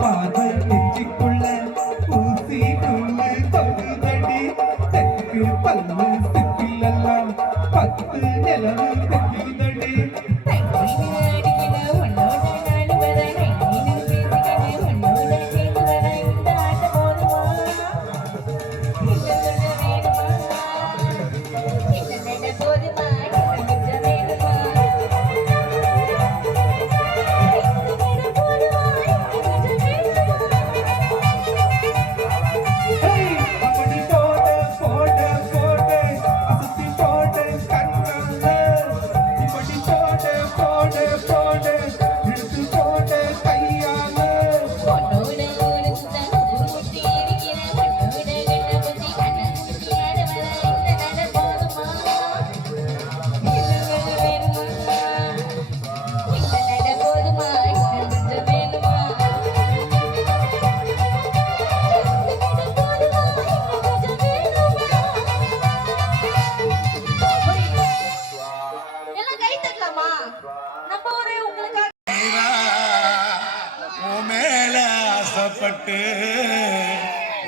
பார்வை நெஞ்சுக்குள்ள ஊசிக்குள்ள தொகுதடி தெற்கு பல்லு சிக்கிலெல்லாம் 10 நிலவு தெக்குதடி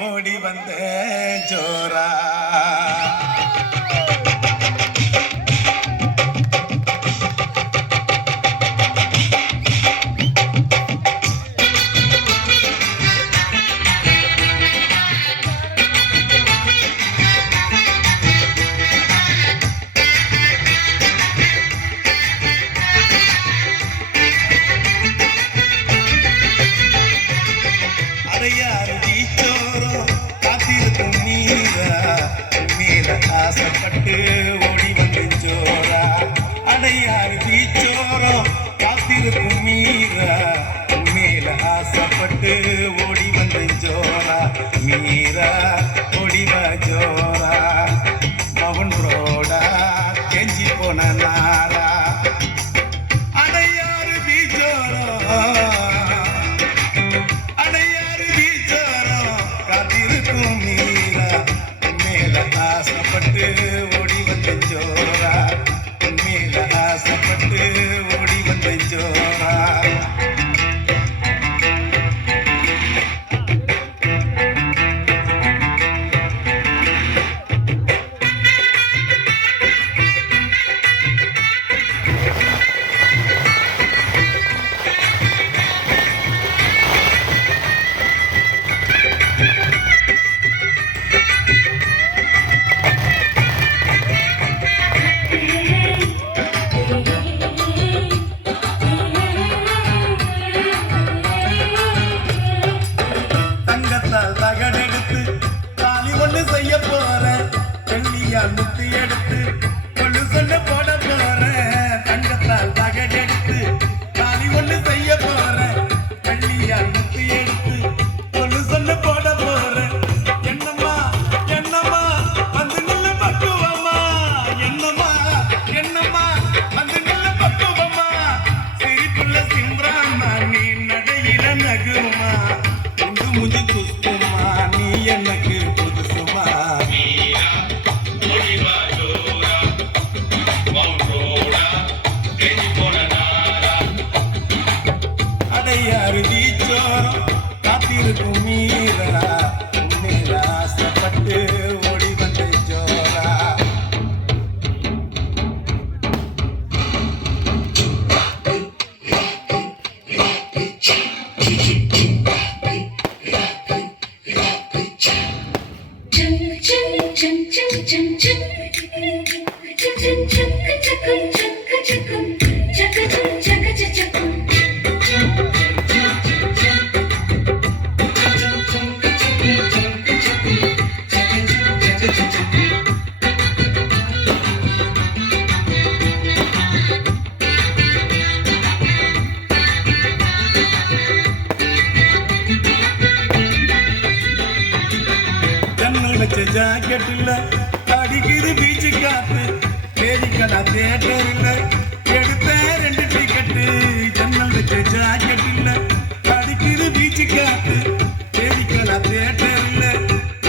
ஓடி வந்த ஜோரா ஆசைப்பட்டு ஓடி வந்து ஜோரா அடையாறு பீச்சோரம் காத்திருக்கும் மீரா மேல ஆசைப்பட்டு ஓடி வந்து ஜோரா மீரா ஓடிவா ஜோரா மவன் ரோடா கெஞ்சி போன நாரா அடையாறு பீச்சோரம் காத்திருக்கும் மீரா ஆசைப்பட்டு ஓடி வந்த ஜோரா குத்தி எடுத்து கொள்ளு சொல்ல போட போறேன் தங்கத்தால் தகடெடுத்து தாலி ஒண்ணு செய்ய போறேன் வெள்ளியால் குத்தி எடுத்து கொள்ளு சொல்ல போட போறேன் என்னம்மா என்னம்மா வந்து நில்லு பக்குவம்மா என்னம்மா என்னம்மா வந்து நில்லு பக்குவம்மா சிரிப்புள்ள சிம்ராமா நீ நடையில நகுமா உண்டு முஞ்சி குஸ்துமா நீ எனக்கு புதுசுமா அடையாறு வீச்சோரம் காத்திருக்கும் மீரா உன்னில் ஆசைப்பட்டு ஓடி வந்த ஜோரா ஜன்னல் வச்ச ஜாக்கெட்டில் அடிக்குது பீச்சு காத்து தேதிக்கடா தியேட்டரில் எடுத்த 2 டிக்கெட்டு ஜன்னல் வச்ச ஜாக்கெட்டில் அடிக்குது பீச்சு காத்து தேதிக்கடா தியேட்டரில்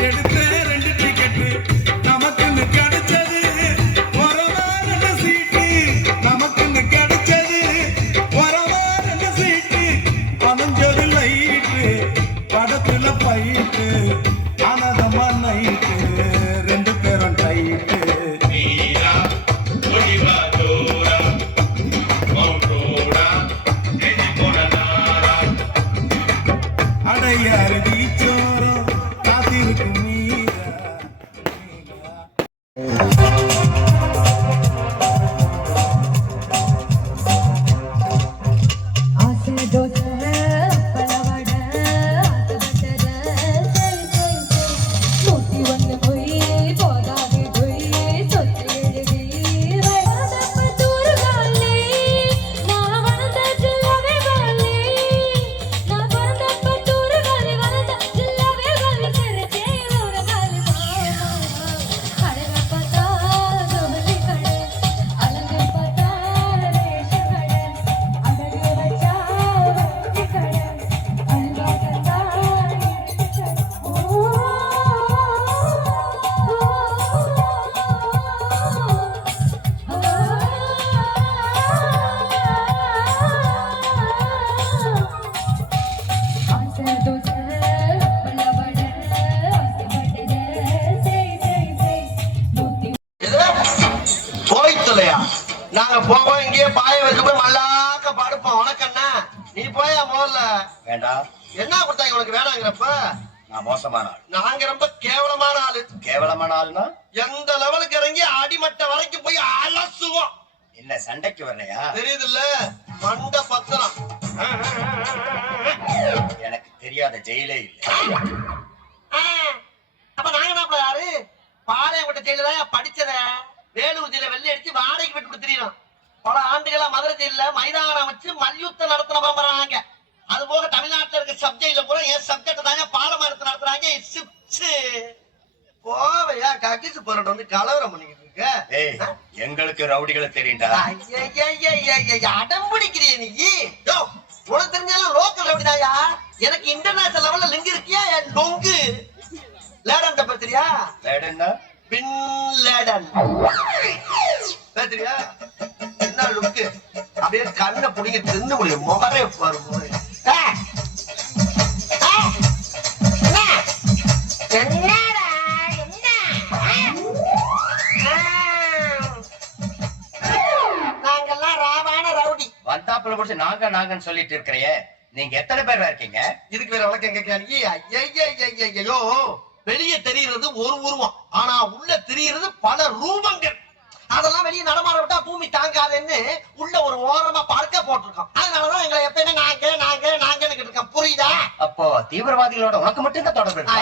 எடுத்த 2 டிக்கெட்டு நமக்குன்னு கிடைச்சது வரவான சீட்டு நமக்குன்னு கிடைச்சது வரவான சீட்டு பனஞ்சது லைட்டு படத்துல பைட்டு ஆனதம்மா நைட்டு 2 பேரும் டைட்டு அடையாறு வீச்சோரம் காத்திருக்கும் மீரா ஆசை தோசை பலவட நூத்தி ஒன்று பொய் போதாது பொய் சொத்து எழுதி வளர்ந்தப்ப தூரகாலே நான் வளர்ந்த ஜில்லவே காலே நான் வளர்ந்தப்ப தூரகாலே வளர்ந்த ஜில்லவே காலே சிரிச்சே ஊரகாலே மாமா அழக பார்த்தா ஜோலி கடை அழக பார்த்தா ரேஷ கடை அழகு வச்சா வட்டி கடை அல்வா கந்தா இருக்கு கடை ஆசை தோசை பலவட ஆசை பட்டத செய் நூத்தி போய் தொலையா நாங்க போவோம் இங்கேயே பாய வச்சு போய் மல்லாக்க படுப்போம் உனக்கண்ணா நீ போயா முதல்ல வேண்டாம், என்ன கொடுத்தாங்க உனக்கு வேணாங்கிறப்ப நான் மோசமான ஆள். நாங்க ரொம்ப கேவலமான ஆளு கேவலமான ஆள்னா எந்த லெவலுக்கு இறங்கி அடிமட்ட வரைக்கும் போய் அலசுவோம் என்ன சண்டைக்கு வரலையா? தெரியுதுல்ல மண்ட பத்திரம் எனக்கு தெரியாத ஜெயிலே இல்லை. அப்ப நாங்க என்ன யாரு பாளையங்கோட்டை ஜெயில தான் படிச்சத வேலூர் ஜெயில வெள்ளை அடிச்சு வாடகைக்கு விட்டு கொடுத்துறோம் பல ஆண்டுகளா மதுரை ஜெயில மைதானம் வச்சு மல்யுத்தம் நடத்தின பரம்பராங்க அது போக தமிழ்நாட்டுல இருக்க சப்ஜெக்ட்ல கூட என் சப்ஜெக்ட் தாங்க பாடமா எடுத்து நடத்துறாங்க போவையா கக்கிசு போராட்டம் வந்து கலவரம் பண்ணிக்கிட்டு இருக்க ஏய், எங்களுக்கு ரவுடிகளை தெரியும்டா. அடம் பிடிக்கிறிய நீ யோ, உனக்கு தெரிஞ்சாலும் லோக்கல் ரவுடிதாயா எனக்கு இன்டர்நேஷனல் லெவல்ல லிங்க் இருக்கியா என் டொங்கு லேடன் பத்திரியா லேடன்னா பின் லேடன் பத்திரியா என்ன லுக்கு அப்படியே கண்ணை புடிங்க தின்னு முடியும் முகரே பாரு என்னடா என்ன நாங்கெல்லாம் ராவான ரவுடி வந்தாப்புல முடிச்சு நாங்கன்னு சொல்லிட்டு இருக்கிறையே, நீங்க எத்தனை பேர் இருக்கீங்க? இதுக்கு வேற வழக்கம் கேட்கிறாங்க. ஐயோ, வெளியே தெரிகிறது ஒரு உருவம், ஆனா உள்ள தெரிகிறது பல ரூபங்கள். அதெல்லாம் வெளியே நடமாட விட்டா பூமி தாங்காதுன்னு உள்ள ஒரு ஓரமா பார்க்க போட்டிருக்கோம். அதனாலதான் எங்களை எப்பயுமே நாங்கன்னு இருக்கோம். புரியுதா? அப்போ தீவிரவாதிகளோட உனக்கு மட்டும் தான் தொடர்பு இருக்கா?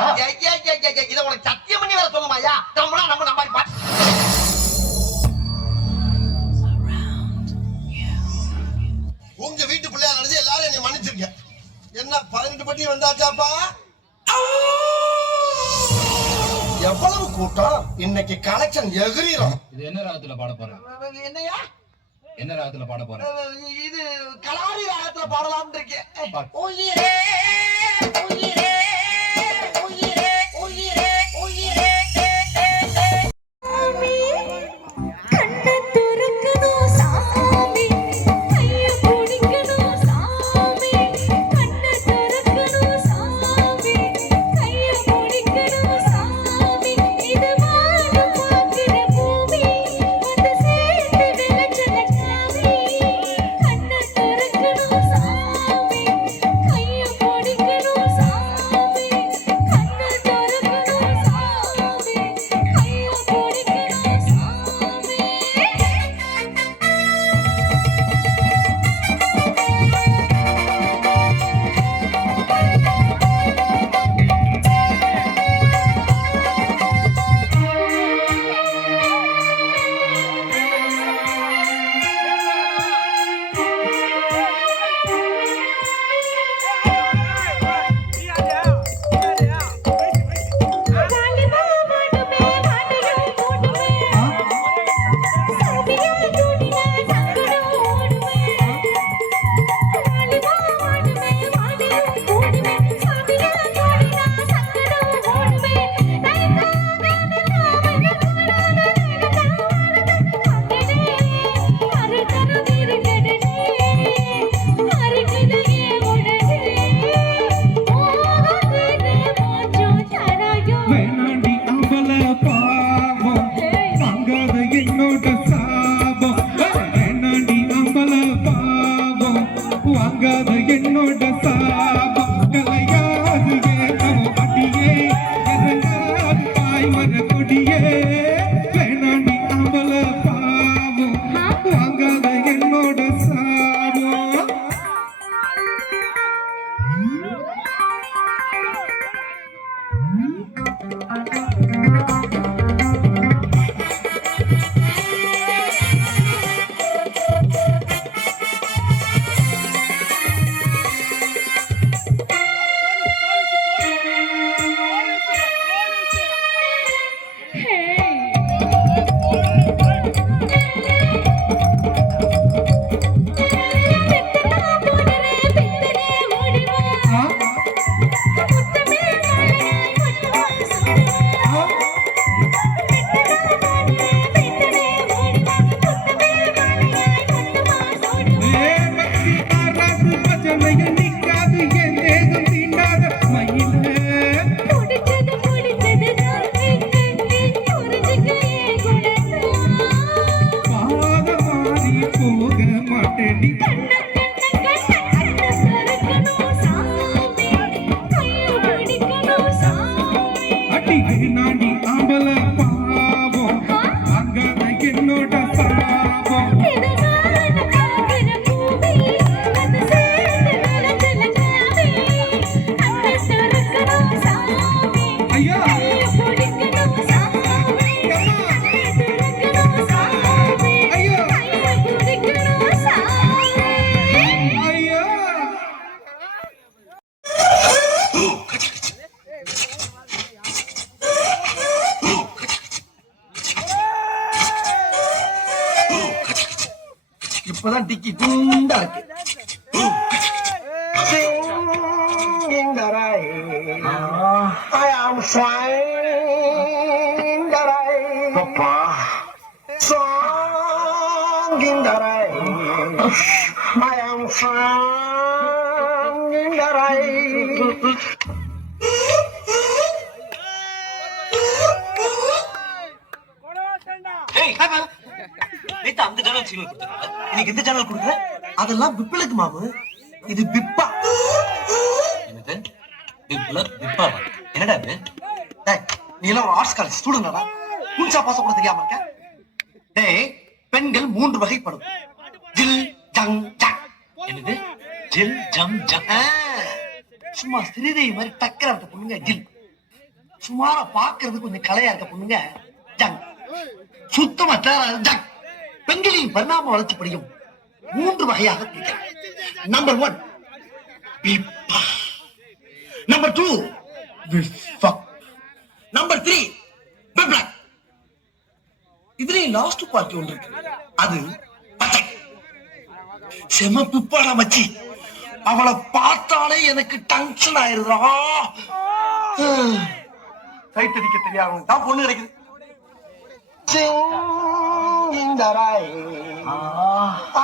இதை உனக்கு சத்தியம் பண்ணி வேற சொல்லுமாயா? நம்மளா நம்ம இன்னைக்கு கலெக்ஷன் எகிரிரும். இது என்ன ராகத்துல பாட போற? என்னையா என்ன ராகத்துல பாட போற? இது கலாரி ராகத்துல பாடலாம்னு இருக்கேன். உயிரே உயிரே உயிரே உயிரே உயிரே கண்ண துறக்கணும் சாமி கைய பிடிக்கணும் சாமி கண்ண துறக்கணும் சாமி கைய பிடிக்கணும் சாமி இது வானம் பார்க்கிற பூமி வந்து சேர்ந்து விளைச்சல காமி கண்ண துறக்கணும் சாமி கைய பிடிக்கணும் சாமி கண்ண துறக்கணும் சாமி கைய பிடிக்கணும் சாமி வாலிபா வாடுமே வாடையும் ஓடுமே சாமியா துடினா சங்கடம் ஓடுமே வாலிபா வாடுமே வாடையும் ஓடுமே சாமியா துடினா சங்கடம் ஓடுமே வேணாண்டி அம்பல பாவம் வாங்காத என்னோட சாபம். வேணாண்டி அம்பல பாவம் வாங்காத என்னோட சாபம். கலையாது ஏனோ அடியே இறங்காது பாய்மர கொடியே. வேணாண்டி அம்பல பாவம் வாங்காத என்னோட சாபம். நாடி ஆம்பல பாவம் அங்கத என்னோட சாபம். ஐயா ஐயா ஐயா இப்பதான் டிக்கி குண்டா இருக்கு. I am flying the rain. Papa. Song in the rain. I am flying in the rain. அந்த சேனல் சிக்னல் கொடுத்துருக்க இன்னைக்கு இந்த சேனல் கொடுக்குற அதெல்லாம் பிப்பிளுக்கு மாமு இது பிப்பா என்னது பிப்பா என்னடா இது நீ எல்லாம் ஒரு ஆர்ட்ஸ் காலேஜ் ஸ்டூடெண்டா புன்சா பாச கூட தெரியாம இருக்க டேய் பெண்கள் 3 வகைப்படும் ஜில் ஜங் ஜங் என்னது ஜில் ஜம் ஜங் சும்மா ஸ்ரீதேவி மாதிரி டக்கரா இருக்க பொண்ணுங்க ஜில் சுமாரா பாக்குறது கொஞ்சம் கலையா இருக்க பொண்ணுங்க ஜங் சுத்தமா தேராது ஜங் பெண்களின் பரிணாம வளர்ச்சிப்படியும் 3 வகையாக பிரிக்கலாம். நம்பர் 1 பிப்பா, நம்பர் 2 விஃபக், நம்பர் 3 பிப்ளக், இதுலயும் லாஸ்ட் பார்ட்டி ஒன்று இருக்கு. அது பச்சை. செம பிப்பாடா மச்சி. அவளை பார்த்தாலே எனக்கு டென்ஷன் ஆயிருதா. கைட் அடிக்க தெரியாம தான் பொண்ணு கிடைக்குது.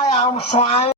I am fine.